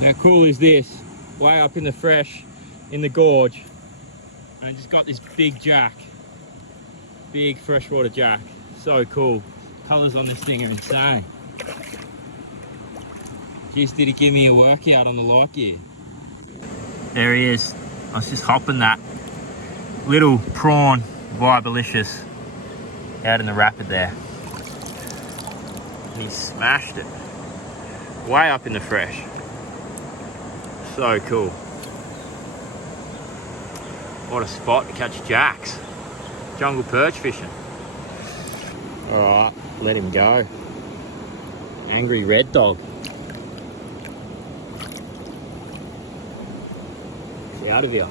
How cool is this? Way up in the fresh, in the gorge. And I just got this big jack. Big freshwater jack. So cool. Colours on this thing are insane. Just did it give me a workout on the light gear. There he is. I was just hopping that little prawn vibalicious out in the rapid there. And he smashed it. Way up in the fresh. So cool. What a spot to catch jacks. Jungle perch fishing. Alright, let him go. Angry red dog. Get out of here.